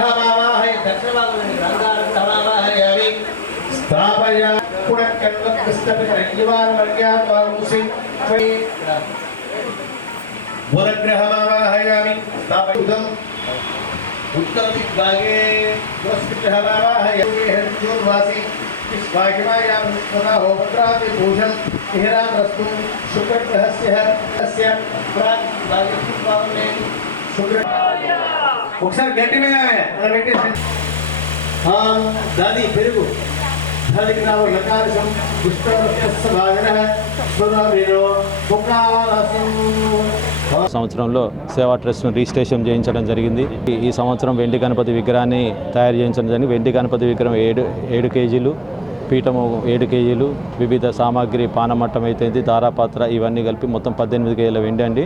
ఉపగ్రహమావాహయ దక్షిణభాగంలోని గ్రంథారమావాహయామి స్థాపయ పునఃకన్వకృష్టపితరయ్యవారవర్గ్యాత్వాంసి ఉపగ్రహమావాహయామి స్థాపయుధం उत्तरदिग्भागे पुरस्कृतहवाहयामि हरिद्योर्वासी स्वाहिमायां सदा होमद्राति भूषण इहरामस्तु शुक्रग्रहस्य तस्य प्राग भागीभावने शुक्र ఒకసారి గట్టిగా అలా పెట్టేసి దాది పెరుగు దాదికి నావు లకారసం పుష్పవస్య భాగన స్వరావేరో ముఖారసం సంవత్సరంలో సేవా ట్రస్ట్ను రిజిస్ట్రేషన్ చేయించడం జరిగింది. ఈ సంవత్సరం వెండి గణపతి విగ్రహాన్ని తయారు చేయించడం జరిగింది. వెండి గణపతి విగ్రహం 7 కేజీలు, పీఠము 7 కేజీలు, వివిధ సామాగ్రి పానమట్టం అయితే దారాపాత్ర ఇవన్నీ కలిపి మొత్తం 18 కేజీల వెండి అండి.